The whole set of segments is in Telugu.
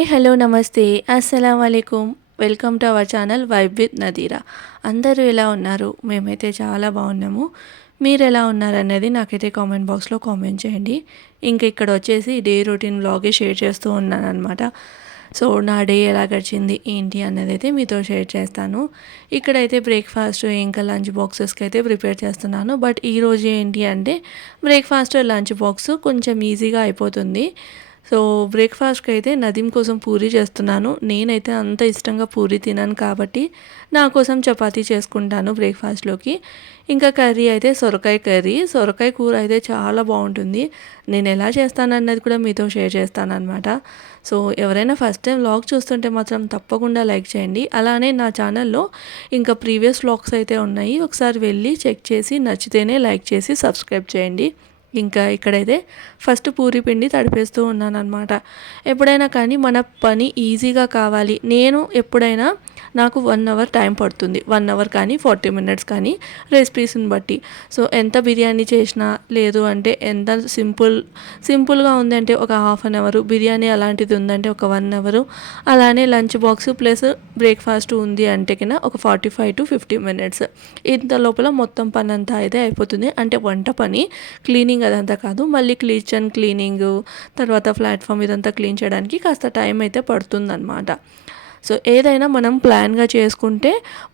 హాయ్ హలో నమస్తే. అస్సలం అయికుం welcome to our channel vibe with Nadira అందరూ ఎలా ఉన్నారు? మేమైతే చాలా బాగున్నాము. మీరు ఎలా ఉన్నారనేది నాకైతే కామెంట్ బాక్స్లో కామెంట్ చేయండి. ఇంక ఇక్కడ వచ్చేసి డే రొటీన్ బ్లాగే షేర్ చేస్తూ ఉన్నాను అనమాట సో నా డే ఎలా గడిచింది ఏంటి అనేది అయితే మీతో షేర్ చేస్తాను. ఇక్కడైతే బ్రేక్ఫాస్ట్ ఇంకా లంచ్ బాక్సెస్కి అయితే ప్రిపేర్ చేస్తున్నాను. బట్ ఈరోజు ఏంటి అంటే బ్రేక్ఫాస్ట్ లంచ్ బాక్స్ కొంచెం ఈజీగా అయిపోతుంది. సో బ్రేక్ఫాస్ట్కి అయితే నదీం కోసం పూరి చేస్తున్నాను. నేనైతే అంత ఇష్టంగా పూరి తినాను కాబట్టి నా కోసం చపాతీ చేసుకుంటాను బ్రేక్ఫాస్ట్లోకి. ఇంకా కర్రీ అయితే సొరకాయ కర్రీ. సొరకాయ కూర అయితే చాలా బాగుంటుంది. నేను ఎలా చేస్తానన్నది కూడా మీతో షేర్ చేస్తాను అనమాట సో ఎవరైనా ఫస్ట్ టైం వ్లాగ్ చూస్తుంటే మాత్రం తప్పకుండా లైక్ చేయండి. అలానే నా ఛానల్లో ఇంకా ప్రీవియస్ వ్లాగ్స్ అయితే ఉన్నాయి. ఒకసారి వెళ్ళి చెక్ చేసి నచ్చితేనే లైక్ చేసి సబ్స్క్రైబ్ చేయండి. ఇంకా ఇక్కడైతే ఫస్ట్ పూరి పిండి తడిపేస్తూ ఉన్నాను అనమాట ఎప్పుడైనా కానీ మన పని ఈజీగా కావాలి. నేను ఎప్పుడైనా నాకు వన్ అవర్ టైం పడుతుంది. వన్ అవర్ కానీ ఫార్టీ మినిట్స్ కానీ రెసిపీస్ని బట్టి. సో ఎంత బిర్యానీ చేసినా లేదు అంటే ఎంత సింపుల్ సింపుల్గా ఉందంటే ఒక హాఫ్ అన్ అవర్ బిర్యానీ అలాంటిది ఉందంటే ఒక వన్ అవరు అలానే లంచ్ బాక్స్ ప్లస్ బ్రేక్ఫాస్ట్ ఉంది అంటే కింద ఒక forty five to fifty minutes ఇంత లోపల మొత్తం పని అంతా అయితే అయిపోతుంది. అంటే వంట పని క్లీనింగ్ అదంతా కాదు. మళ్ళీ కిచెన్ క్లీనింగ్ తర్వాత ప్లాట్ఫామ్ ఇదంతా క్లీన్ చేయడానికి కాస్త టైం అయితే పడుతుందన్నమాట. సో ఏదైనా మనం ప్లాన్గా చేసుకుంటే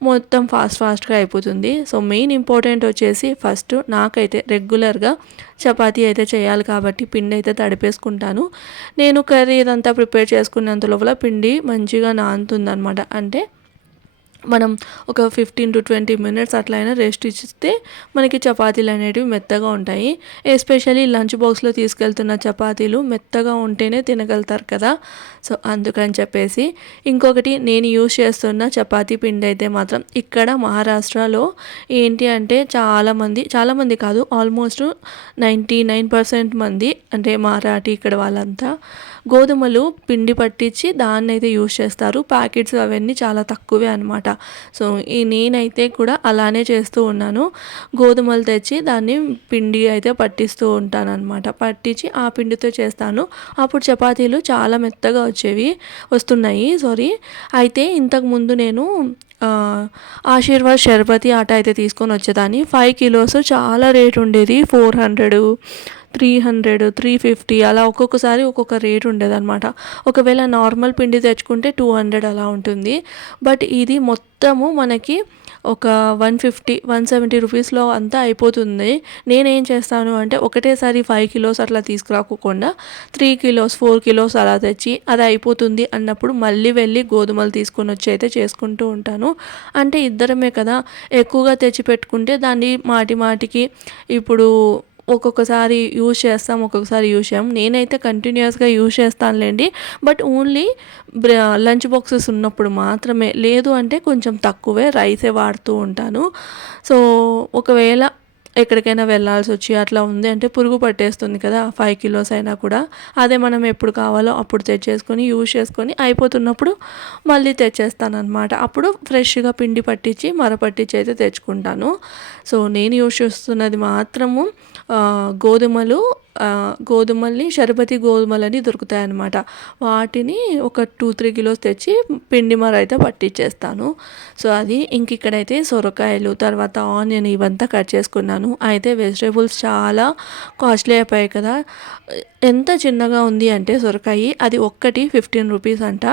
మొత్తం ఫాస్ట్ ఫాస్ట్గా అయిపోతుంది. సో మెయిన్ ఇంపార్టెంట్ వచ్చేసి ఫస్ట్ నాకైతే రెగ్యులర్గా చపాతీ అయితే చేయాలి కాబట్టి పిండి అయితే తడిపేసుకుంటాను. నేను కర్రీ ఇదంతా ప్రిపేర్ చేసుకున్నంత లోపల పిండి మంచిగా నానుతుందనమాట అంటే మనం ఒక ఫిఫ్టీన్ టు ట్వంటీ మినిట్స్ అట్లయినా రెస్ట్ ఇస్తే మనకి చపాతీలు అనేటివి మెత్తగా ఉంటాయి. ఎస్పెషల్లీ లంచ్ బాక్స్లో తీసుకెళ్తున్న చపాతీలు మెత్తగా ఉంటేనే తినగలుగుతారు కదా. సో అందుకని చెప్పేసి ఇంకొకటి నేను యూజ్ చేస్తున్న చపాతీ పిండి అయితే మాత్రం ఇక్కడ మహారాష్ట్రలో ఏంటి అంటే చాలామంది చాలామంది కాదు ఆల్మోస్ట్ నైంటీ నైన్ పర్సెంట్ మంది అంటే మరాఠీ ఇక్కడ వాళ్ళంతా గోధుమలు పిండి పట్టించి దాన్ని అయితే యూజ్ చేస్తారు. ప్యాకెట్స్ అవన్నీ చాలా తక్కువే అనమాట సో ఈ నేనైతే కూడా అలానే చేస్తూ ఉన్నాను. గోధుమలు తెచ్చి దాన్ని పిండి అయితే పట్టిస్తూ ఉంటాను అనమాట పట్టించి ఆ పిండితో చేస్తాను. అప్పుడు చపాతీలు చాలా మెత్తగా వచ్చేవి వస్తున్నాయి. సారీ. అయితే ఇంతకుముందు నేను ఆశీర్వాద్ షర్బతి ఆట అయితే తీసుకొని వచ్చేదాన్ని. ఫైవ్ కిలోస్ చాలా రేట్ ఉండేది. Four hundred three hundred three fifty అలా ఒక్కొక్కసారి ఒక్కొక్క రేట్ ఉండేదన్నమాట. ఒకవేళ నార్మల్ పిండి తెచ్చుకుంటే టూ హండ్రెడ్ అలా ఉంటుంది. బట్ ఇది మొత్తము మనకి ఒక వన్ ఫిఫ్టీ వన్ సెవెంటీ రూపీస్లో అంతా అయిపోతుంది. నేనేం చేస్తాను అంటే ఒకటేసారి ఫైవ్ కిలోస్ అట్లా తీసుకురాకోకుండా త్రీ కిలోస్ ఫోర్ కిలోస్ అలా తెచ్చి అది అయిపోతుంది అన్నప్పుడు మళ్ళీ వెళ్ళి గోధుమలు తీసుకొని వచ్చి అయితే చేసుకుంటూ ఉంటాను. అంటే ఇద్దరమే కదా ఎక్కువగా తెచ్చి పెట్టుకుంటే దాన్ని మాటి మాటికి ఇప్పుడు ఒక్కొక్కసారి యూజ్ చేస్తాం ఒక్కొక్కసారి యూజ్ చేయం నేనైతే కంటిన్యూస్గా యూజ్ చేస్తానులేండి. బట్ ఓన్లీ లంచ్ బాక్సెస్ ఉన్నప్పుడు మాత్రమే. లేదు అంటే కొంచెం తక్కువే రైసే వాడుతూ ఉంటాను. సో ఒకవేళ ఎక్కడికైనా వెళ్ళాల్సి వచ్చి అట్లా ఉంది అంటే పురుగు పట్టేస్తుంది కదా ఫైవ్ కిలోస్ అయినా కూడా. అదే మనం ఎప్పుడు కావాలో అప్పుడు తెచ్చేసుకొని యూజ్ చేసుకొని అయిపోతున్నప్పుడు మళ్ళీ తెచ్చేస్తానమాట అప్పుడు ఫ్రెష్గా పిండి పట్టించి మర పట్టించి అయితే తెచ్చుకుంటాను. సో నేను యూజ్ చేస్తున్నది మాత్రము గోధుమలు గోధుమల్ని షర్బతి గోధుమలని దొరుకుతాయి అన్నమాట వాటిని ఒక టూ త్రీ కిలోస్ తెచ్చి పిండి మర అయితే పట్టించేస్తాను సో అది ఇంక ఇక్కడైతే సొరకాయలు తర్వాత ఆనియన్ ఇవంతా కట్ చేసుకున్నాను. అయితే వెజిటేబుల్స్ చాలా కాస్ట్లీ అయిపోయాయి కదా. ఎంత చిన్నగా ఉంది అంటే సొరకాయ అది ఒక్కటి ఫిఫ్టీన్ రూపీస్ అంట.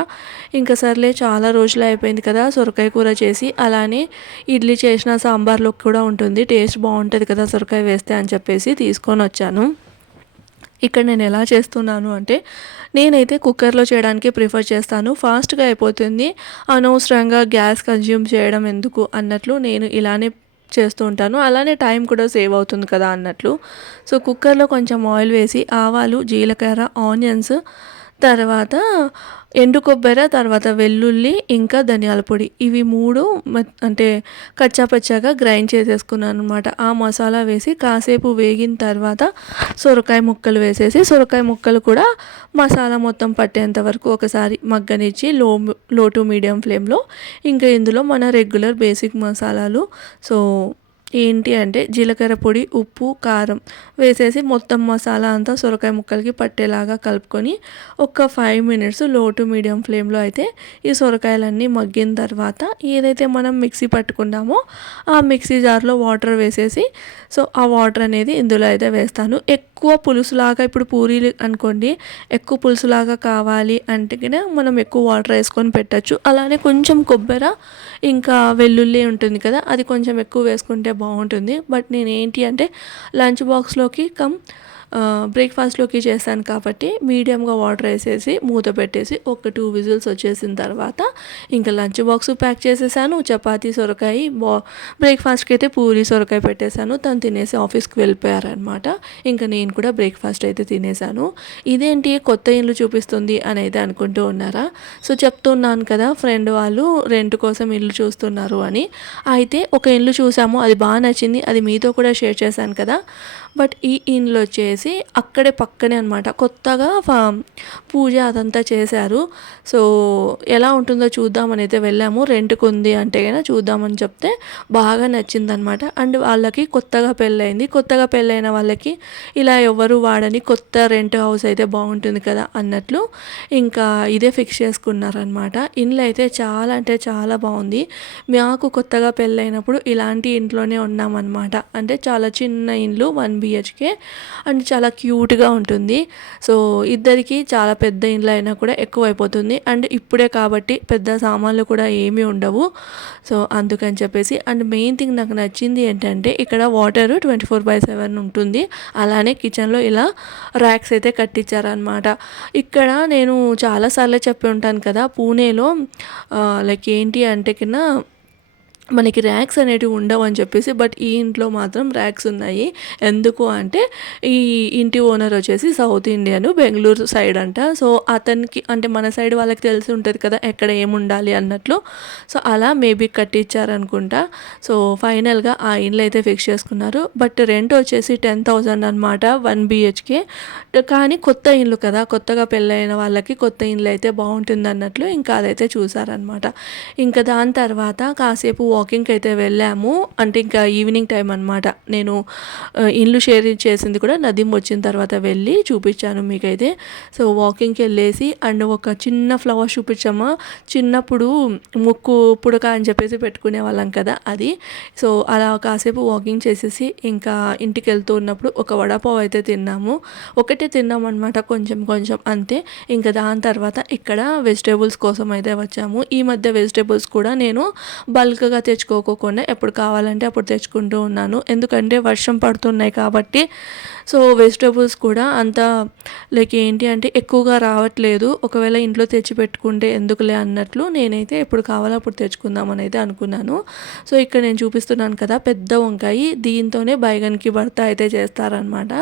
ఇంకా సర్లే చాలా రోజులు అయిపోయింది కదా సొరకాయ కూర చేసి. అలానే ఇడ్లీ చేసిన సాంబార్లో కూడా ఉంటుంది. టేస్ట్ బాగుంటుంది కదా సొరకాయ వేస్తే అని చెప్పేసి తీసుకొని వచ్చాను. ఇక్కడ నేను ఎలా చేస్తున్నాను అంటే నేనైతే కుక్కర్లో చేయడానికి ప్రిఫర్ చేస్తాను. ఫాస్ట్గా అయిపోతుంది. అనవసరంగా గ్యాస్ కన్జ్యూమ్ చేయడం ఎందుకు అన్నట్లు నేను ఇలానే చేస్తూ ఉంటాను. అలానే టైం కూడా సేవ్ అవుతుంది కదా అన్నట్లు. సో కుక్కర్లో కొంచెం ఆయిల్ వేసి ఆవాలు జీలకర్ర ఆనియన్స్ తర్వాత ఎండు కొబ్బరి తర్వాత వెల్లుల్లి ఇంకా ధనియాల పొడి. ఇవి మూడు అంటే కచ్చాపచ్చాగా గ్రైండ్ చేసేసుకున్నాను అనమాట ఆ మసాలా వేసి కాసేపు వేగిన తర్వాత సొరకాయ ముక్కలు వేసేసి సొరకాయ ముక్కలు కూడా మసాలా మొత్తం పట్టేంత వరకు ఒకసారి మగ్గనిచ్చి లో లో టు మీడియం ఫ్లేమ్లో. ఇంకా ఇందులో మన రెగ్యులర్ బేసిక్ మసాలాలు. సో ఏంటి అంటే జీలకర్ర పొడి ఉప్పు కారం వేసేసి మొత్తం మసాలా అంతా సొరకాయ ముక్కలకి పట్టేలాగా కలుపుకొని ఒక ఫైవ్ మినిట్స్లో టు మీడియం ఫ్లేమ్లో అయితే ఈ సొరకాయలన్నీ మగ్గిన తర్వాత ఏదైతే మనం మిక్సీ పట్టుకున్నామో ఆ మిక్సీ జార్లో వాటర్ వేసేసి సో ఆ వాటర్ అనేది ఇందులో అయితే వేస్తాను. ఎక్కువ ఎక్కువ పులుసులాగా ఇప్పుడు పూరీలు అనుకోండి ఎక్కువ పులుసులాగా కావాలి అంటే మనం ఎక్కువ వాటర్ వేసుకొని పెట్టచ్చు. అలానే కొంచెం కొబ్బరి ఇంకా వెల్లుల్లి ఉంటుంది కదా అది కొంచెం ఎక్కువ వేసుకుంటే బాగుంటుంది. బట్ నేను ఏంటి అంటే లంచ్ బాక్స్లోకి కమ్ బ్రేక్ఫాస్ట్లోకి చేశాను కాబట్టి మీడియంగా వాటర్ వేసేసి మూత పెట్టేసి ఒక టూ విజిల్స్ వచ్చేసిన తర్వాత ఇంకా లంచ్ బాక్స్ ప్యాక్ చేసేసాను. చపాతీ సొరకాయ బా బ్రేక్ఫాస్ట్కి అయితే పూరి సొరకాయ పెట్టేశాను. తను తినేసి ఆఫీస్కి వెళ్ళిపోయారనమాట ఇంకా నేను కూడా బ్రేక్ఫాస్ట్ అయితే తినేసాను ఇదేంటి కొత్త ఇల్లు చూపిస్తుంది అని అయితే అనుకుంటూ ఉన్నారా? సో చెప్తున్నాను కదా ఫ్రెండ్ వాళ్ళు రెంట్ కోసం ఇల్లు చూస్తున్నారు అని. అయితే ఒక ఇల్లు చూసాము. అది బాగా నచ్చింది. అది మీతో కూడా షేర్ చేశాను కదా. బట్ ఈ ఇండ్లు వచ్చేసి అక్కడే పక్కనే అనమాట కొత్తగా పూజ అదంతా చేశారు. సో ఎలా ఉంటుందో చూద్దామని అయితే వెళ్ళాము. రెంట్కి ఉంది అంటే కనుక చూద్దామని చెప్తే బాగా నచ్చిందనమాట అండ్ వాళ్ళకి కొత్తగా పెళ్ళయింది. కొత్తగా పెళ్ళైన వాళ్ళకి ఇలా ఎవరు వాడని కొత్త రెంట్ హౌస్ అయితే బాగుంటుంది కదా అన్నట్లు ఇంకా ఇదే ఫిక్స్ చేసుకున్నారనమాట ఇండ్లు అయితే చాలా అంటే చాలా బాగుంది. మాకు కొత్తగా పెళ్ళైనప్పుడు ఇలాంటి ఇంట్లోనే ఉన్నామన్నమాట. అంటే చాలా చిన్న ఇండ్లు వన్ బిహెచ్కే అండ్ చాలా క్యూట్గా ఉంటుంది. సో ఇద్దరికి చాలా పెద్ద ఇండ్లు అయినా కూడా ఎక్కువ అయిపోతుంది అండ్ ఇప్పుడే కాబట్టి పెద్ద సామాన్లు కూడా ఏమీ ఉండవు. సో అందుకని చెప్పేసి అండ్ మెయిన్ థింగ్ నాకు నచ్చింది ఏంటంటే ఇక్కడ water twenty four by seven ఉంటుంది. అలానే కిచెన్లో ఇలా ర్యాక్స్ అయితే కట్టించారనమాట ఇక్కడ నేను చాలాసార్లు చెప్పి ఉంటాను కదా పూణేలో లైక్ ఏంటి అంటే కింద మనకి ర్యాక్స్ అనేటివి ఉండవు అని చెప్పేసి బట్ ఈ ఇంట్లో మాత్రం ర్యాక్స్ ఉన్నాయి. ఎందుకు అంటే ఈ ఇంటి ఓనర్ వచ్చేసి సౌత్ ఇండియన్ బెంగళూరు సైడ్ అంట. సో అతనికి అంటే మన సైడ్ వాళ్ళకి తెలిసి ఉంటుంది కదా ఎక్కడ ఏముండాలి అన్నట్లు. సో అలా మేబీ కట్టించారనుకుంటా సో ఫైనల్గా ఆ ఇండ్లు అయితే ఫిక్స్ చేసుకున్నారు. బట్ రెంట్ వచ్చేసి టెన్ థౌజండ్ అనమాట వన్ బిహెచ్కే కానీ కొత్త ఇండ్లు కదా కొత్తగా పెళ్ళైన వాళ్ళకి కొత్త ఇండ్లు అయితే బాగుంటుంది అన్నట్లు ఇంకా అదైతే చూసారనమాట ఇంకా దాని తర్వాత కాసేపు వాకింగ్కి అయితే వెళ్ళాము. అంటే ఇంకా ఈవినింగ్ టైం అనమాట నేను ఇల్లు షేర్ చేసింది కూడా నదీం వచ్చిన తర్వాత వెళ్ళి చూపించాను మీకైతే. సో వాకింగ్కి వెళ్ళేసి అండ్ ఒక చిన్న ఫ్లవర్ చూపించామా చిన్నప్పుడు ముక్కు పుడక అని చెప్పేసి పెట్టుకునే వాళ్ళం కదా అది. సో అలా కాసేపు వాకింగ్ చేసేసి ఇంకా ఇంటికి వెళ్తూ ఉన్నప్పుడు ఒక వడపావ్ అయితే తిన్నాము. ఒకటే తిన్నాం అనమాట కొంచెం కొంచెం అంతే. ఇంకా దాని తర్వాత ఇక్కడ వెజిటేబుల్స్ కోసం అయితే వచ్చాము. ఈ మధ్య వెజిటేబుల్స్ కూడా నేను బల్క్గా తెచ్చుకోకుండా ఎప్పుడు కావాలంటే అప్పుడు తెచ్చుకుంటూ ఉన్నాను. ఎందుకంటే వర్షం పడుతున్నాయి కాబట్టి సో వెజిటేబుల్స్ కూడా అంత లైక్ ఏంటి అంటే ఎక్కువగా రావట్లేదు. ఒకవేళ ఇంట్లో తెచ్చి పెట్టుకుంటే ఎందుకులే అన్నట్లు నేనైతే ఎప్పుడు కావాలో అప్పుడు తెచ్చుకుందామని అయితే అనుకున్నాను. సో ఇక్కడ నేను చూపిస్తున్నాను కదా పెద్ద వంకాయ. దీంతోనే బైగన్కి భర్త అయితే చేస్తారనమాట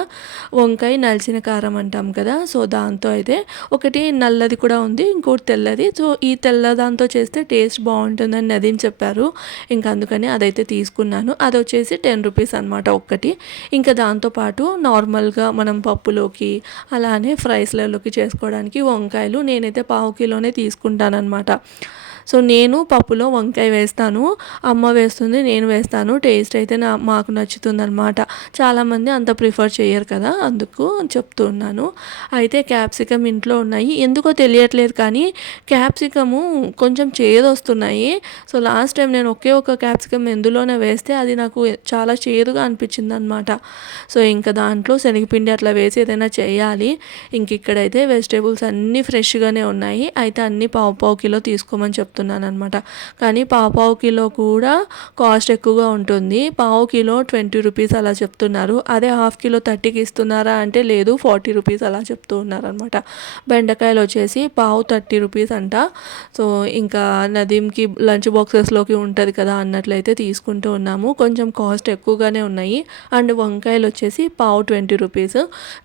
వంకాయ నలిచిన కారం అంటాం కదా సో దాంతో అయితే ఒకటి నల్లది కూడా ఉంది ఇంకోటి తెల్లది. సో ఈ తెల్ల దాంతో చేస్తే టేస్ట్ బాగుంటుందని నదిని చెప్పారు. ఇంకా అందుకని అదైతే తీసుకున్నాను. అది వచ్చేసి టెన్ రూపీస్ అనమాట ఒక్కటి. ఇంకా దాంతోపాటు నార్మల్గా మనం పప్పులోకి అలానే ఫ్రైస్లలోకి చేసుకోవడానికి వంకాయలు నేనైతే పావు కిలోనే తీసుకుంటానమాట సో నేను పప్పులో వంకాయ వేస్తాను అమ్మ వేస్తుంది నేను వేస్తాను టేస్ట్ అయితే నా మాకు నచ్చుతుంది అనమాట చాలామంది అంత ప్రిఫర్ చేయరు కదా అందుకు చెప్తున్నాను. అయితే క్యాప్సికమ్ ఇంట్లో ఉన్నాయి. ఎందుకో తెలియట్లేదు కానీ క్యాప్సికము కొంచెం చేదు వస్తున్నాయి సో లాస్ట్ టైం నేను ఒకే ఒక క్యాప్సికమ్ ఎందులోనే వేస్తే అది నాకు చాలా చేదుగా అనిపించింది అనమాట సో ఇంకా దాంట్లో శనగపిండి అట్లా వేసి ఏదైనా చేయాలి. ఇంక ఇక్కడైతే వెజిటేబుల్స్ అన్నీ ఫ్రెష్గానే ఉన్నాయి. అయితే అన్నీ పావు పావు కిలో తీసుకోమని చెప్తాను చెప్తున్నాను అనమాట కానీ పావు కిలో కూడా కాస్ట్ ఎక్కువగా ఉంటుంది. పావు కిలో ట్వంటీ రూపీస్ అలా చెప్తున్నారు. అదే హాఫ్ కిలో థర్టీకి ఇస్తున్నారా అంటే లేదు ఫార్టీ రూపీస్ అలా చెప్తూ ఉన్నారనమాట బెండకాయలు వచ్చేసి పావు థర్టీ రూపీస్ అంట. సో ఇంకా నదీంకి లంచ్ బాక్సెస్లోకి ఉంటుంది కదా అన్నట్లయితే తీసుకుంటూ ఉన్నాము. కొంచెం కాస్ట్ ఎక్కువగానే ఉన్నాయి. అండ్ వంకాయలు వచ్చేసి పావు ట్వంటీ రూపీస్.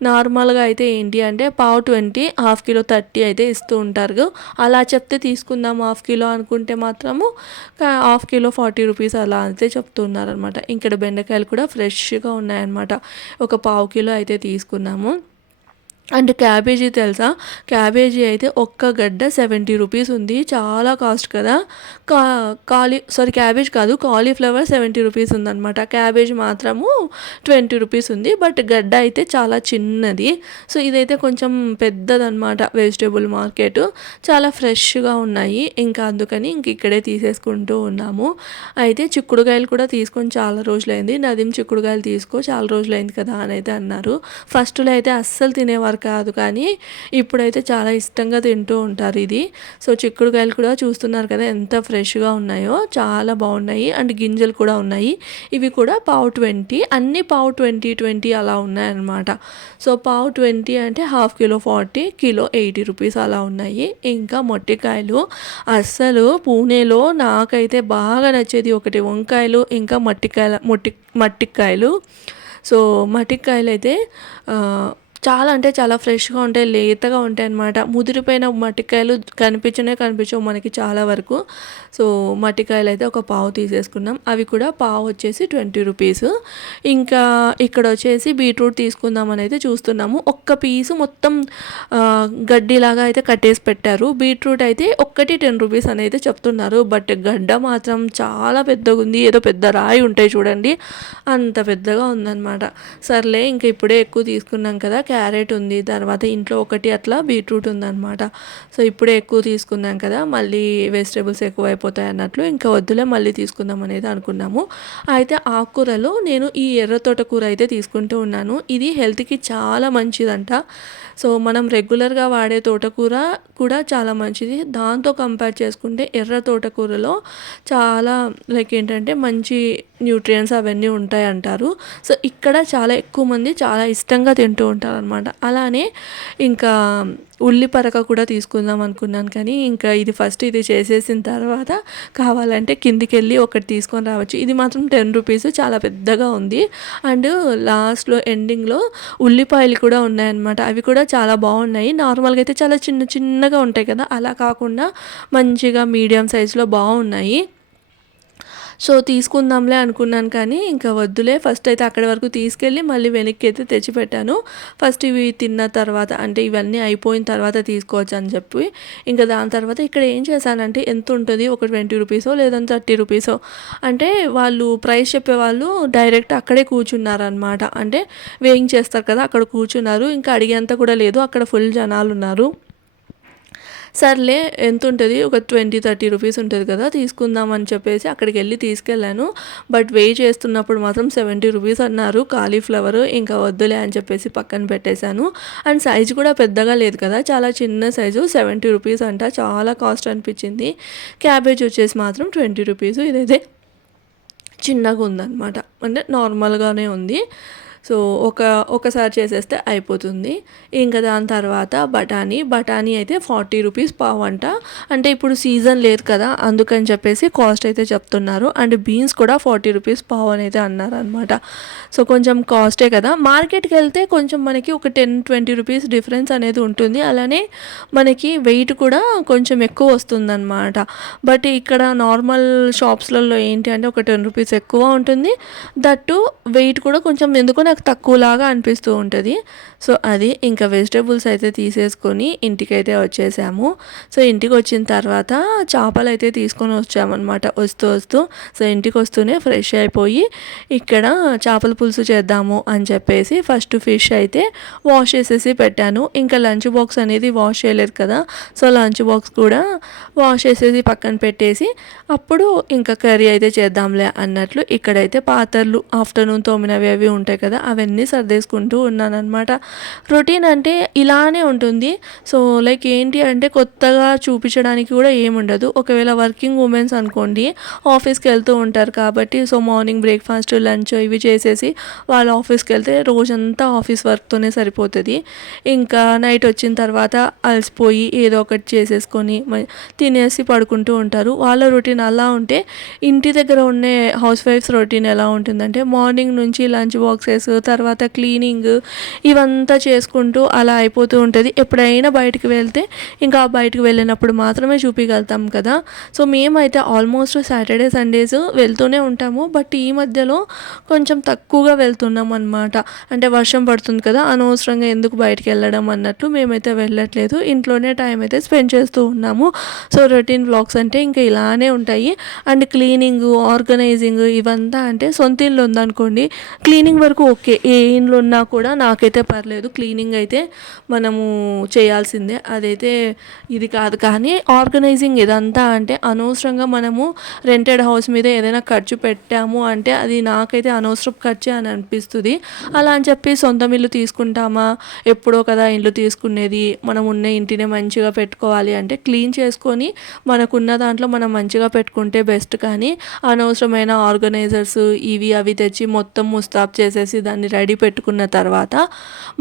నార్మల్గా అయితే ఏంటి అంటే పావు ట్వంటీ హాఫ్ కిలో థర్టీ అయితే ఇస్తూ ఉంటారు. అలా చెప్తే తీసుకుందాం హాఫ్ కిలో కిలో అనుకుంటే మాత్రము హాఫ్ కిలో ఫార్టీ రూపీస్ అలా అయితే చెప్తున్నారనమాట ఇక్కడ బెండకాయలు కూడా ఫ్రెష్గా ఉన్నాయన్నమాట. ఒక పావు కిలో అయితే తీసుకున్నాము. అండ్ క్యాబేజీ తెలుసా? క్యాబేజీ అయితే ఒక్క గడ్డ సెవెంటీ రూపీస్ ఉంది. చాలా కాస్ట్ కదా. కా కాలీ సారీ క్యాబేజ్ కాదు కాలీఫ్లవర్ సెవెంటీ రూపీస్ ఉందన్నమాట. క్యాబేజ్ మాత్రము ట్వంటీ రూపీస్ ఉంది. బట్ గడ్డ అయితే చాలా చిన్నది. సో ఇదైతే కొంచెం పెద్దదన్నమాట వెజిటేబుల్ మార్కెట్. చాలా ఫ్రెష్గా ఉన్నాయి. ఇంకా అందుకని ఇంక ఇక్కడే తీసేసుకుంటూ ఉన్నాము. అయితే చిక్కుడుకాయలు కూడా తీసుకొని చాలా రోజులైంది. నదీం చిక్కుడుకాయలు తీసుకో చాలా రోజులైంది కదా అని అయితే అన్నారు. ఫస్ట్లో అయితే అస్సలు తినేవారు కాదు కానీ ఇప్పుడైతే చాలా ఇష్టంగా తింటూ ఉంటారు ఇది. సో చిక్కుడుకాయలు కూడా చూస్తున్నారు కదా ఎంత ఫ్రెష్గా ఉన్నాయో. చాలా బాగున్నాయి. అండ్ గింజలు కూడా ఉన్నాయి. ఇవి కూడా పావు ట్వంటీ. అన్ని పావు ట్వంటీ ట్వంటీ అలా ఉన్నాయన్నమాట. సో పావు ట్వంటీ అంటే half kilo forty kilo eighty rupees అలా ఉన్నాయి. ఇంకా మొట్టికాయలు. అస్సలు పూణేలో నాకైతే బాగా నచ్చేది ఒకటి వంకాయలు ఇంకా మట్టికాయల మొట్టి మట్టికాయలు. సో మట్టికాయలు అయితే చాలా అంటే చాలా ఫ్రెష్గా ఉంటాయి లేతగా ఉంటాయి అన్నమాట. ముదిరిపోయిన మట్టికాయలు కనిపించనే కనిపించవు మనకి చాలా వరకు. సో మట్టికాయలు అయితే ఒక పావు తీసేసుకున్నాం. అవి కూడా పావు వచ్చేసి ట్వంటీ రూపీస్. ఇంకా ఇక్కడ వచ్చేసి బీట్రూట్ తీసుకుందామని అయితే చూస్తున్నాము. ఒక్క పీసు మొత్తం గడ్డిలాగా అయితే కట్టేసి పెట్టారు. బీట్రూట్ అయితే ఒక్కటి టెన్ రూపీస్ అని అయితే చెప్తున్నారు. బట్ గడ్డ మాత్రం చాలా పెద్దగా ఉంది. ఏదో పెద్ద రాయి ఉంటాయి చూడండి. అంత పెద్దగా ఉందన్నమాట. సర్లే ఇంకా ఇప్పుడే ఎక్కువ తీసుకున్నాం కదా. క్యారెట్ ఉంది తర్వాత ఇంట్లో ఒకటి అట్లా బీట్రూట్ ఉందన్నమాట. సో ఇప్పుడే ఎక్కువ తీసుకున్నాం కదా మళ్ళీ వెజిటేబుల్స్ ఎక్కువ అయిపోతాయి అన్నట్లు ఇంకా వద్దులే మళ్ళీ తీసుకుందాం అనేది అనుకున్నాము. అయితే ఆకుకూరలో నేను ఈ ఎర్ర తోటకూర అయితే తీసుకుంటూ ఉన్నాను. ఇది హెల్త్కి చాలా మంచిదంట. సో మనం రెగ్యులర్గా వాడే తోటకూర కూడా చాలా మంచిది. దాంతో కంపేర్ చేసుకుంటే ఎర్ర తోటకూరలో చాలా లైక్ ఏంటంటే మంచి న్యూట్రియన్స్ అవన్నీ ఉంటాయి అంటారు సో ఇక్కడ చాలా ఎక్కువ మంది చాలా ఇష్టంగా తింటూ ఉంటారు. అనమాట అలానే ఇంకా ఉల్లి పరక కూడా తీసుకుందాం అనుకున్నాను కానీ ఇంకా ఇది ఫస్ట్ ఇది చేసేసిన తర్వాత కావాలంటే కిందికి వెళ్ళి ఒకటి తీసుకొని రావచ్చు. ఇది మాత్రం టెన్ రూపీస్ చాలా పెద్దగా ఉంది. అండ్ లాస్ట్లో ఎండింగ్లో ఉల్లిపాయలు కూడా ఉన్నాయన్నమాట. అవి కూడా చాలా బాగున్నాయి. నార్మల్గా అయితే చాలా చిన్న చిన్నగా ఉంటాయి కదా అలా కాకుండా మంచిగా మీడియం సైజులో బాగున్నాయి. సో తీసుకుందాంలే అనుకున్నాను కానీ ఇంకా వద్దులే. ఫస్ట్ అయితే అక్కడి వరకు తీసుకెళ్ళి మళ్ళీ వెనక్కి అయితే తెచ్చిపెట్టాను. ఫస్ట్ ఇవి తిన్న తర్వాత అంటే ఇవన్నీ అయిపోయిన తర్వాత తీసుకోవచ్చు అని చెప్పి. ఇంకా దాని తర్వాత ఇక్కడ ఏం చేశానంటే ఎంత ఉంటుంది? ఒక ట్వంటీ రూపీసో లేదంటే థర్టీ రూపీసో? అంటే వాళ్ళు ప్రైస్ చెప్పేవాళ్ళు డైరెక్ట్ అక్కడే కూర్చున్నారనమాట అంటే వేయింగ్ చేస్తారు కదా అక్కడ కూర్చున్నారు. ఇంకా అడిగేంత కూడా లేదు. అక్కడ ఫుల్ జనాలు ఉన్నారు సర్లే ఎంత ఉంటుంది ఒక ట్వంటీ థర్టీ రూపీస్ ఉంటుంది కదా తీసుకుందాం అని చెప్పేసి అక్కడికి వెళ్ళి తీసుకెళ్ళాను. బట్ వే చేస్తున్నప్పుడు మాత్రం సెవెంటీ రూపీస్ అన్నారు. కాలీఫ్లవర్ ఇంకా వద్దులే అని చెప్పేసి పక్కన పెట్టేశాను. అండ్ సైజు కూడా పెద్దగా లేదు కదా చాలా చిన్న సైజు సెవెంటీ రూపీస్ అంట. చాలా కాస్ట్ అనిపించింది. క్యాబేజ్ వచ్చేసి మాత్రం ట్వంటీ రూపీస్. ఇదైతే చిన్నగా ఉందన్నమాట. అంటే నార్మల్గానే ఉంది. సో ఒక ఒకసారి చేసేస్తే అయిపోతుంది. ఇంకా దాని తర్వాత బఠానీ. బఠానీ అయితే ఫార్టీ రూపీస్ పావు అంట. అంటే ఇప్పుడు సీజన్ లేదు కదా అందుకని చెప్పేసి కాస్ట్ అయితే చెప్తున్నారు. అండ్ బీన్స్ కూడా ఫార్టీ రూపీస్ పావు అని అయితే అన్నారు అనమాట సో కొంచెం కాస్టే కదా. మార్కెట్కి వెళ్తే కొంచెం మనకి ఒక టెన్ ట్వంటీ రూపీస్ డిఫరెన్స్ అనేది ఉంటుంది. అలానే మనకి వెయిట్ కూడా కొంచెం ఎక్కువ వస్తుందన్నమాట. బట్ ఇక్కడ నార్మల్ షాప్స్లలో ఏంటి అంటే ఒక టెన్ రూపీస్ ఎక్కువ ఉంటుంది. దట్టు వెయిట్ కూడా కొంచెం ఎందుకు నాకు తక్కువలాగా అనిపిస్తూ ఉంటుంది. సో అది ఇంకా వెజిటేబుల్స్ అయితే తీసేసుకొని ఇంటికైతే వచ్చేసాము. సో ఇంటికి వచ్చిన తర్వాత చేపలు అయితే తీసుకొని వచ్చామన్నమాట. వస్తూ వస్తూ సో ఇంటికి వస్తూనే ఫ్రెష్ అయిపోయి ఇక్కడ చేపల పులుసు చేద్దాము అని చెప్పేసి ఫస్ట్ ఫిష్ అయితే వాష్ చేసేసి పెట్టాను. ఇంకా లంచ్ బాక్స్ అనేది వాష్ చేయలేదు కదా సో లంచ్ బాక్స్ కూడా వాష్ చేసేసి పక్కన పెట్టేసి అప్పుడు ఇంకా కర్రీ అయితే చేద్దాంలే అన్నట్లు ఇక్కడైతే పాత్రలు ఆఫ్టర్నూన్ తోమినవి అవి ఉంటాయి కదా అవన్నీ సర్దేసుకుంటూ ఉన్నానమాట రొటీన్ అంటే ఇలానే ఉంటుంది. సో లైక్ ఏంటి అంటే కొత్తగా చూపించడానికి కూడా ఏముండదు. ఒకవేళ వర్కింగ్ ఉమెన్స్ అనుకోండి ఆఫీస్కి వెళ్తూ ఉంటారు కాబట్టి సో మార్నింగ్ బ్రేక్ఫాస్ట్ లంచ్ ఇవి చేసేసి వాళ్ళు ఆఫీస్కి వెళ్తే రోజంతా ఆఫీస్ వర్క్తోనే సరిపోతుంది. ఇంకా నైట్ వచ్చిన తర్వాత అలసిపోయి ఏదో ఒకటి చేసేసుకొని తినేసి పడుకుంటూ ఉంటారు. వాళ్ళ రొటీన్ అలా ఉంటే ఇంటి దగ్గర ఉండే హౌస్ వైఫ్స్ రొటీన్ ఎలా ఉంటుందంటే మార్నింగ్ నుంచి లంచ్ బాక్సెస్ తర్వాత క్లీనింగ్ ఇవంతా చేసుకుంటూ అలా అయిపోతూ ఉంటుంది. ఎప్పుడైనా బయటికి వెళ్తే ఇంకా బయటకు వెళ్ళినప్పుడు మాత్రమే చూపించగలుగుతాం కదా. సో మేమైతే ఆల్మోస్ట్ సాటర్డే సండేస్ వెళ్తూనే ఉంటాము. బట్ ఈ మధ్యలో కొంచెం తక్కువగా వెళ్తున్నాం అనమాట అంటే వర్షం పడుతుంది కదా అనవసరంగా ఎందుకు బయటికి వెళ్ళడం అన్నట్లు మేమైతే వెళ్ళట్లేదు. ఇంట్లోనే టైం అయితే స్పెండ్ చేస్తూ ఉన్నాము. సో రొటీన్ బ్లాగ్స్ అంటే ఇంకా ఇలానే ఉంటాయి. అండ్ క్లీనింగ్ ఆర్గనైజింగ్ ఇవంతా అంటే సొంత ఇల్లు ఉందనుకోండి క్లీనింగ్ వరకు ఓకే ఏ ఇండ్లు ఉన్నా కూడా నాకైతే పర్లేదు. క్లీనింగ్ అయితే మనము చేయాల్సిందే. అదైతే ఇది కాదు. కానీ ఆర్గనైజింగ్ ఇదంతా అంటే అనవసరంగా మనము రెంటెడ్ హౌస్ మీద ఏదైనా ఖర్చు పెట్టాము అంటే అది నాకైతే అనవసరం ఖర్చే అని అనిపిస్తుంది. అలా అని చెప్పి సొంతం ఇల్లు తీసుకుంటామా? ఎప్పుడో కదా ఇల్లు తీసుకునేది. మనం ఉన్న ఇంటినే మంచిగా పెట్టుకోవాలి అంటే క్లీన్ చేసుకొని మనకున్న దాంట్లో మనం మంచిగా పెట్టుకుంటే బెస్ట్. కానీ అనవసరమైన ఆర్గనైజర్స్ ఇవి అవి తెచ్చి మొత్తం ముస్తాబ్ చేసేసి దాన్ని రెడీ పెట్టుకున్న తర్వాత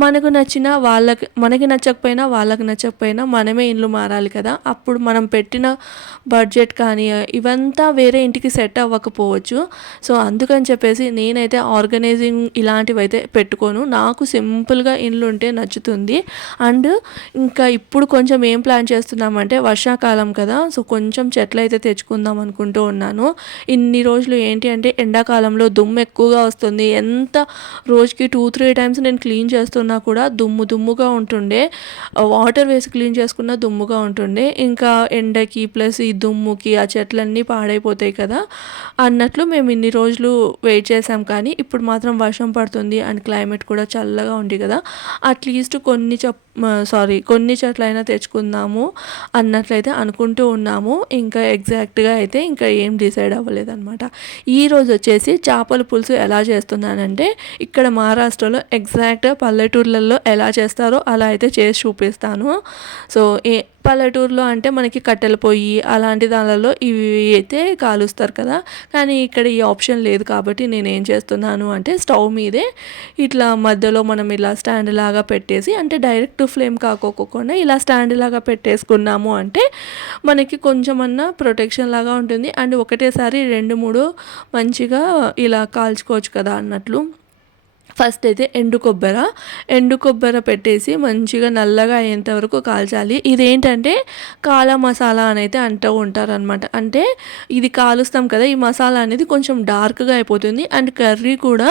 మనకు నచ్చిన వాళ్ళకి మనకి నచ్చకపోయినా వాళ్ళకి నచ్చకపోయినా మనమే ఇండ్లు మారాలి కదా. అప్పుడు మనం పెట్టిన బడ్జెట్ కానీ ఇవంతా వేరే ఇంటికి సెట్ అవ్వకపోవచ్చు. సో అందుకని చెప్పేసి నేనైతే ఆర్గనైజింగ్ ఇలాంటివి అయితే పెట్టుకోను. నాకు సింపుల్గా ఇండ్లు ఉంటే నచ్చుతుంది. అండ్ ఇంకా ఇప్పుడు కొంచెం ఏం ప్లాన్ చేస్తున్నామంటే వర్షాకాలం కదా. సో కొంచెం చెట్లు అయితే తెచ్చుకుందాం అనుకుంటూ ఉన్నాను. ఇన్ని రోజులు ఏంటి అంటే ఎండాకాలంలో దుమ్ము ఎక్కువగా వస్తుంది. ఎంత రోజుకి టూ త్రీ టైమ్స్ నేను క్లీన్ చేస్తున్నా కూడా దుమ్ము దుమ్ముగా ఉంటుండే. వాటర్ వేసి క్లీన్ చేసుకున్న దుమ్ముగా ఉంటుండే. ఇంకా ఎండకి ప్లస్ ఈ దుమ్ముకి ఆ చెట్లన్నీ పాడైపోతాయి కదా. అన్నట్లు మేము ఇన్ని రోజులు వెయిట్ చేసాం కానీ ఇప్పుడు మాత్రం వర్షం పడుతుంది అండ్ క్లైమేట్ కూడా చల్లగా ఉంది కదా. అట్లీస్ట్ కొన్ని చెప్పు సారీ కొన్ని చెట్లైనా తెచ్చుకుందాము అన్నట్లయితే అనుకుంటూ ఉన్నాము. ఇంకా ఎగ్జాక్ట్గా అయితే ఇంకా ఏం డిసైడ్ అవ్వలేదన్నమాట. ఈరోజు వచ్చేసి చేపల పులుసు ఎలా చేస్తున్నానంటే ఇక్కడ మహారాష్ట్రలో ఎగ్జాక్ట్గా పల్లెటూర్లలో ఎలా చేస్తారో అలా అయితే చేసి చూపిస్తాను. సో ఏ పల్లెటూరులో అంటే మనకి కట్టెల పొయ్యి అలాంటి దానిలలో ఇవి అయితే కాలుస్తారు కదా. కానీ ఇక్కడ ఈ ఆప్షన్ లేదు కాబట్టి నేను ఏం చేస్తున్నాను అంటే స్టవ్ మీదే ఇట్లా మధ్యలో మనం ఇలా స్టాండ్ లాగా పెట్టేసి అంటే డైరెక్ట్ ఫ్లేమ్ కాకోకుండా ఇలా స్టాండ్ లాగా పెట్టేసుకున్నాము అంటే మనకి కొంచెమన్నా ప్రొటెక్షన్ లాగా ఉంటుంది. అండ్ ఒకటేసారి రెండు మూడు మంచిగా ఇలా కాల్చుకోవచ్చు కదా అన్నట్లు. ఫస్ట్ అయితే ఎండు కొబ్బర. ఎండు కొబ్బర పెట్టేసి మంచిగా నల్లగా అయ్యేంత వరకు కాల్చాలి. ఇదేంటంటే కాల మసాలా అని అయితే అంటూ ఉంటారనమాట అంటే ఇది కాలుస్తాం కదా ఈ మసాలా అనేది కొంచెం డార్క్గా అయిపోతుంది. అండ్ కర్రీ కూడా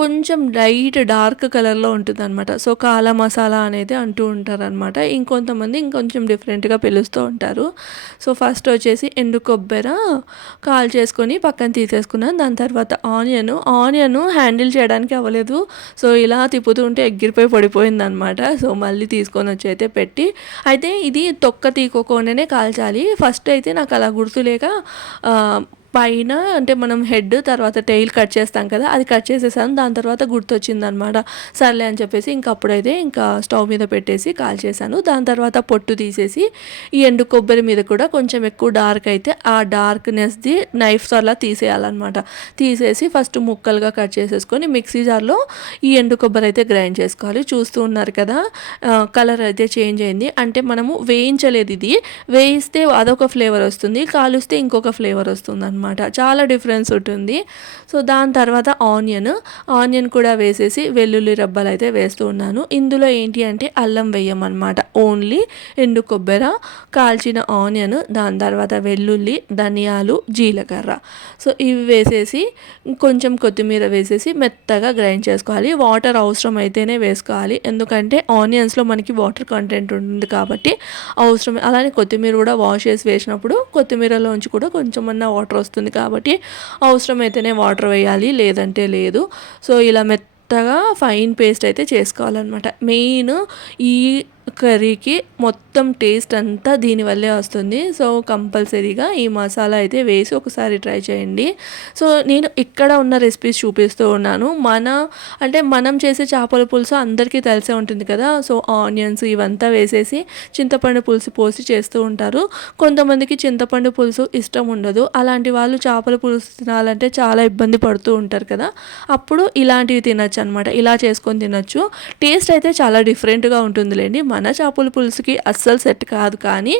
కొంచెం లైట్ డార్క్ కలర్లో ఉంటుంది అనమాట సో కాల మసాలా అనేది అంటూ ఉంటారనమాట ఇంకొంతమంది ఇంకొంచెం డిఫరెంట్గా పిలుస్తూ ఉంటారు. సో ఫస్ట్ వచ్చేసి ఎండు కొబ్బర కాల్ చేసుకొని పక్కన తీసేసుకున్నాను. దాని తర్వాత ఆనియన్. ఆనియన్ హ్యాండిల్ చేయడానికి అవ్వలేదు. సో ఇలా తిప్పుతుంటే ఎగ్గిరిపోయి పడిపోయింది అనమాట సో మళ్ళీ తీసుకొని వచ్చి అయితే పెట్టి అయితే ఇది తొక్క తీకోకుండానే కాల్చాలి. ఫస్ట్ అయితే నాకు అలా గుర్తులేక పైన అంటే మనం హెడ్ తర్వాత టైల్ కట్ చేస్తాం కదా అది కట్ చేసేసాను దాని తర్వాత గుర్తొచ్చింది అనమాట సర్లే అని చెప్పేసి ఇంక అప్పుడైతే ఇంకా స్టవ్ మీద పెట్టేసి కాల్ చేశాను. దాని తర్వాత పొట్టు తీసేసి ఈ ఎండు కొబ్బరి మీద కూడా కొంచెం ఎక్కువ డార్క్ అయితే ఆ డార్క్నెస్ది నైఫ్ అలా తీసేయాలన్నమాట. తీసేసి ఫస్ట్ ముక్కలుగా కట్ చేసేసుకొని మిక్సీ జార్లో ఈ ఎండు కొబ్బరి అయితే గ్రైండ్ చేసుకోవాలి. చూస్తూ ఉన్నారు కదా కలర్ అయితే చేంజ్ అయింది. అంటే మనము వేయించలేదు ఇది. వేయిస్తే అదొక ఫ్లేవర్ వస్తుంది కాలుస్తే ఇంకొక ఫ్లేవర్ వస్తుంది అనమాట అనమాట చాలా డిఫరెన్స్ ఉంటుంది. సో దాని తర్వాత ఆనియన్. ఆనియన్ కూడా వేసేసి వెల్లుల్లి రబ్బలు అయితే వేస్తూ ఉన్నాను. ఇందులో ఏంటి అంటే అల్లం వేయమన్నమాట ఓన్లీ ఎండు కొబ్బరి కాల్చిన ఆనియన్ దాని తర్వాత వెల్లుల్లి ధనియాలు జీలకర్ర. సో ఇవి వేసేసి కొంచెం కొత్తిమీర వేసేసి మెత్తగా గ్రైండ్ చేసుకోవాలి. వాటర్ అవసరం అయితేనే వేసుకోవాలి. ఎందుకంటే ఆనియన్స్లో మనకి వాటర్ కంటెంట్ ఉంటుంది కాబట్టి అవసరం అలానే కొత్తిమీర కూడా వాష్ చేసి వేసినప్పుడు కొత్తిమీరలోంచి కూడా కొంచెం అన్న వాటర్ వస్తుంది కాబట్టి అవసరమైతేనే వాటర్ వేయాలి లేదంటే లేదు. సో ఇలా మెత్తగా ఫైన్ పేస్ట్ అయితే చేసుకోవాలన్నమాట. మెయిన్ ఈ కర్రీకి మొత్తం టేస్ట్ అంతా దీనివల్లే వస్తుంది. సో కంపల్సరీగా ఈ మసాలా అయితే వేసి ఒకసారి ట్రై చేయండి. సో నేను ఇక్కడ ఉన్న రెసిపీస్ చూపిస్తూ ఉన్నాను. మన అంటే మనం చేసే చేపల పులుసు అందరికీ తెలిసే ఉంటుంది కదా. సో ఆనియన్స్ ఇవంతా వేసేసి చింతపండు పులుసు పోసి చేస్తూ ఉంటారు. కొంతమందికి చింతపండు పులుసు ఇష్టం ఉండదు. అలాంటి వాళ్ళు చేపల పులుసు తినాలంటే చాలా ఇబ్బంది పడుతూ ఉంటారు కదా. అప్పుడు ఇలాంటివి తినచ్చు అనమాట ఇలా చేసుకొని తినచ్చు. టేస్ట్ అయితే చాలా డిఫరెంట్గా ఉంటుందిలేండి. మన చేపల పులుసుకి అస్సలు సెట్ కాదు కానీ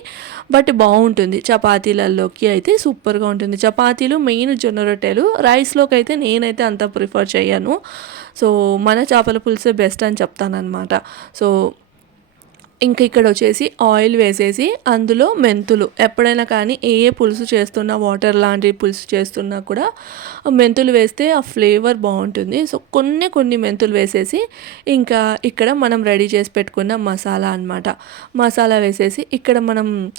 బట్ బాగుంటుంది. చపాతీలలోకి అయితే సూపర్గా ఉంటుంది. చపాతీలు మెయిన్ జొన్న రొట్టెలు రైస్లోకి అయితే నేనైతే అంత ప్రిఫర్ చేయను. సో మన చేపల పులుసే బెస్ట్ అని చెప్తానమాట సో ఇంక ఇక్కడ వచ్చేసి ఆయిల్ వేసేసి అందులో మెంతులు. ఎప్పుడైనా కానీ ఏ ఏ పులుసు చేస్తున్నా వాటర్ లాంటి పులుసు చేస్తున్నా కూడా మెంతులు వేస్తే ఆ ఫ్లేవర్ బాగుంటుంది. సో కొన్ని కొన్ని మెంతులు వేసేసి ఇంకా ఇక్కడ మనం రెడీ చేసి పెట్టుకున్న మసాలా అనమాట మసాలా వేసేసి ఇక్కడ మనం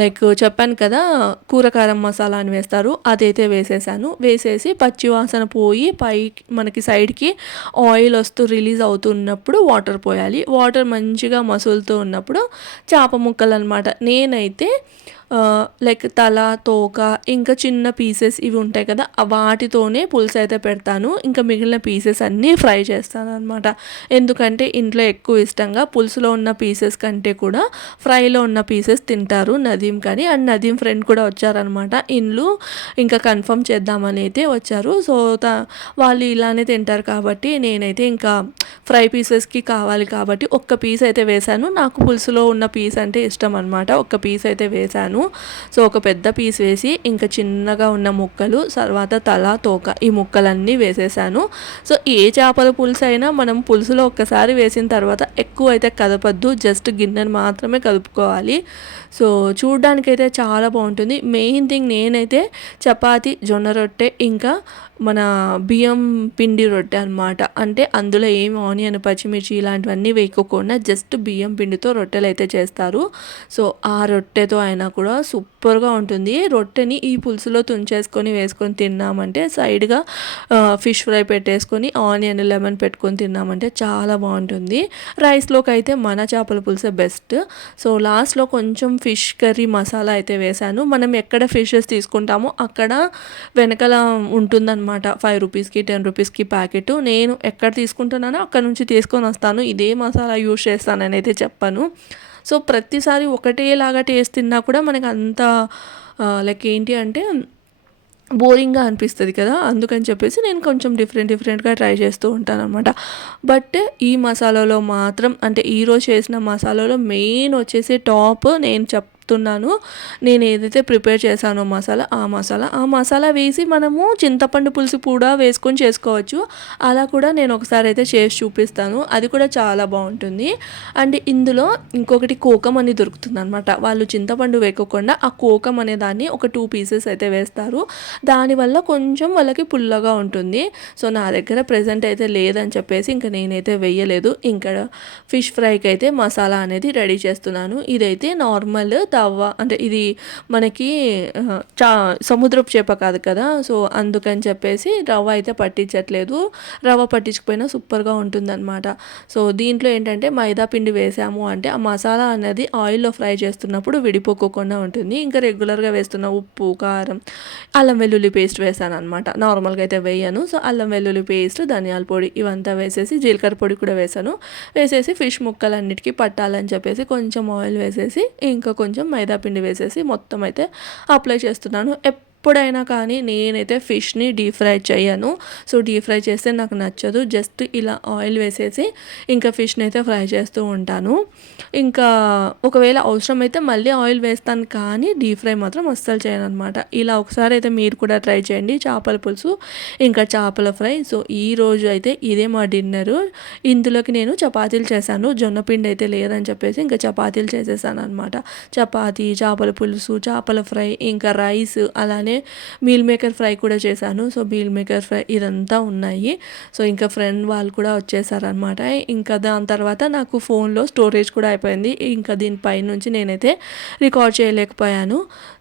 లైక్ చెప్పాను కదా కూరకారం మసాలా అని వేస్తారు. అదైతే వేసేసాను. వేసేసి పచ్చివాసన పోయి పై మనకి సైడ్కి ఆయిల్ వస్తూ రిలీజ్ అవుతున్నప్పుడు వాటర్ పోయాలి. వాటర్ మంచిగా మసులుతూ ఉన్నప్పుడు చేప ముక్కలు అనమాట నేనైతే లైక్ తల తోక ఇంకా చిన్న పీసెస్ ఇవి ఉంటాయి కదా వాటితోనే పులుసు అయితే పెడతాను. ఇంకా మిగిలిన పీసెస్ అన్నీ ఫ్రై చేస్తాను అనమాట ఎందుకంటే ఇంట్లో ఎక్కువ ఇష్టంగా పులుసులో ఉన్న పీసెస్ కంటే కూడా ఫ్రైలో ఉన్న పీసెస్ తింటారు నదీం కానీ అండ్ నదీం ఫ్రెండ్ కూడా వచ్చారనమాట ఇండ్లు ఇంకా కన్ఫర్మ్ చేద్దామని అయితే వచ్చారు. సో వాళ్ళు ఇలానే తింటారు కాబట్టి నేనైతే ఇంకా ఫ్రై పీసెస్కి కావాలి కాబట్టి ఒక్క పీస్ అయితే వేశాను. నాకు పులుసులో ఉన్న పీస్ అంటే ఇష్టం అనమాట ఒక్క పీస్ అయితే వేశాను. సో ఒక పెద్ద పీస్ వేసి ఇంకా చిన్నగా ఉన్న ముక్కలు తర్వాత తల తోక ఈ ముక్కలన్నీ వేసేసాను. సో ఏ చేపల పులుసు అయినా మనం పులుసులో ఒక్కసారి వేసిన తర్వాత ఎక్కువ అయితే కదపద్దు జస్ట్ గిన్నెను మాత్రమే కలుపుకోవాలి. సో చూడ్డానికైతే చాలా బాగుంటుంది. మెయిన్ థింగ్ నేనైతే చపాతి జొన్న రొట్టె ఇంకా మన బియ్యం పిండి రొట్టె అనమాట అంటే అందులో ఏం ఆనియన్ పచ్చిమిర్చి ఇలాంటివన్నీ వేయకోకుండా జస్ట్ బియ్యం పిండితో రొట్టెలు అయితే చేస్తారు. సో ఆ రొట్టెతో అయినా కూడా సూపర్గా ఉంటుంది. రొట్టెని ఈ పులుసులో తుంచేసుకొని వేసుకొని తిన్నామంటే సైడ్గా ఫిష్ ఫ్రై పెట్టేసుకొని ఆనియన్ లెమన్ పెట్టుకొని తిన్నామంటే చాలా బాగుంటుంది. రైస్లోకి అయితే మన చేపల పులుసే బెస్ట్. సో లాస్ట్లో కొంచెం ఫిష్ కర్రీ మసాలా అయితే వేశాను. మనం ఎక్కడ ఫిషెస్ తీసుకుంటామో అక్కడ వెనకాల ఉంటుందన్నమాట. ఫైవ్ రూపీస్కి టెన్ రూపీస్కి ప్యాకెట్ నేను ఎక్కడ తీసుకుంటున్నానో అక్కడ నుంచి తీసుకొని వస్తాను. ఇదే మసాలా యూజ్ చేస్తానని అయితే చెప్పాను. సో ప్రతిసారి ఒకటేలాగా టేస్ట్ తిన్నా కూడా మనకి అంత లైక్ ఏంటి అంటే బోరింగ్గా అనిపిస్తుంది కదా. అందుకని చెప్పేసి నేను కొంచెం డిఫరెంట్ డిఫరెంట్గా ట్రై చేస్తూ ఉంటాను అనమాట బట్ ఈ మసాలాలో మాత్రం అంటే ఈరోజు చేసిన మసాలాలో మెయిన్ వచ్చేసి టాప్ నేను చెప్ చెప్తున్నాను. నేను ఏదైతే ప్రిపేర్ చేశానో మసాలా ఆ మసాలా ఆ మసాలా వేసి మనము చింతపండు పులుసు కూడా వేసుకొని చేసుకోవచ్చు. అలా కూడా నేను ఒకసారి అయితే చేసి చూపిస్తాను. అది కూడా చాలా బాగుంటుంది. అండ్ ఇందులో ఇంకొకటి కోకం అని దొరుకుతుంది అనమాట వాళ్ళు చింతపండు వేయకుండా ఆ కోకం అనే దాన్ని ఒక టూ పీసెస్ అయితే వేస్తారు. దానివల్ల కొంచెం వాళ్ళకి పుల్లగా ఉంటుంది. సో నా దగ్గర ప్రజెంట్ అయితే లేదని చెప్పేసి ఇంకా నేనైతే వేయలేదు. ఇంకా ఫిష్ ఫ్రైకి అయితే మసాలా అనేది రెడీ చేస్తున్నాను. ఇదైతే నార్మల్ తవ్వ అంటే ఇది మనకి చా సముద్రపు చేప కాదు కదా సో అందుకని చెప్పేసి రవ్వ అయితే పట్టించట్లేదు. రవ్వ పట్టించకపోయినా సూపర్గా ఉంటుందన్నమాట. సో దీంట్లో ఏంటంటే మైదా పిండి వేసాము అంటే ఆ మసాలా అనేది ఆయిల్లో ఫ్రై చేస్తున్నప్పుడు విడిపోకోకుండా ఉంటుంది. ఇంకా రెగ్యులర్గా వేస్తున్న ఉప్పు కారం అల్లం వెల్లుల్లి పేస్ట్ వేసాను అనమాట నార్మల్గా అయితే వేయను. సో అల్లం వెల్లుల్లి పేస్ట్ ధనియాల పొడి ఇవంతా వేసేసి జీలకర్ర పొడి కూడా వేసాను. వేసేసి ఫిష్ ముక్కలన్నిటికీ పట్టాలని చెప్పేసి కొంచెం ఆయిల్ వేసేసి ఇంకా కొంచెం కొంచెం మైదాపిండి వేసేసి మొత్తం అయితే అప్లై చేస్తున్నాను ఎప్పుడైనా కానీ నేనైతే ఫిష్ని డీప్ ఫ్రై చేయను. సో డీప్ ఫ్రై చేస్తే నాకు నచ్చదు. జస్ట్ ఇలా ఆయిల్ వేసేసి ఇంకా ఫిష్ని అయితే ఫ్రై చేస్తూ ఉంటాను. ఇంకా ఒకవేళ అవసరమైతే మళ్ళీ ఆయిల్ వేస్తాను కానీ డీప్ ఫ్రై మాత్రం అస్సలు చేయను అనమాట ఇలా ఒకసారి అయితే మీరు కూడా ట్రై చేయండి. చేపల పులుసు ఇంకా చేపల ఫ్రై. సో ఈ రోజు అయితే ఇదే మా డిన్నర్. ఇందులోకి నేను చపాతీలు చేశాను. జొన్నపిండి అయితే లేదని చెప్పేసి ఇంకా చపాతీలు చేసేసాను అనమాట చపాతీ చేపల పులుసు చేపల ఫ్రై ఇంకా రైస్ అలానే అలానే మీల్ మేకర్ ఫ్రై కూడా చేశాను. సో మీల్ మేకర్ ఫ్రై ఇదంతా ఉన్నాయి. సో ఇంకా ఫ్రెండ్ వాళ్ళు కూడా వచ్చేసారనమాట ఇంకా దాని తర్వాత నాకు ఫోన్లో స్టోరేజ్ కూడా అయిపోయింది. ఇంకా దీనిపై నుంచి నేనైతే రికార్డ్ చేయలేకపోయాను.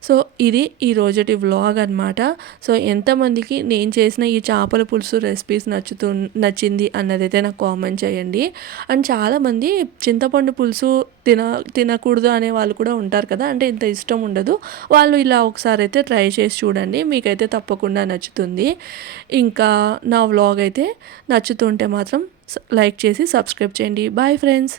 సో ఇది ఈ రోజుటి వ్లాగ్ అనమాట సో ఎంతమందికి నేను చేసిన ఈ చేపల పులుసు రెసిపీస్ నచ్చుతూ నచ్చింది అన్నదైతే నాకు కామెంట్ చేయండి. అండ్ చాలామంది చింతపండు పులుసు తిన తినకూడదు అనే వాళ్ళు కూడా ఉంటారు కదా అంటే ఇంత ఇష్టం ఉండదు. వాళ్ళు ఇలా ఒకసారి అయితే ట్రై చేసి చూడండి మీకైతే తప్పకుండా నచ్చుతుంది. ఇంకా నా వ్లాగ్ అయితే నచ్చుతుంటే మాత్రం లైక్ చేసి సబ్స్క్రైబ్ చేయండి. Bye friends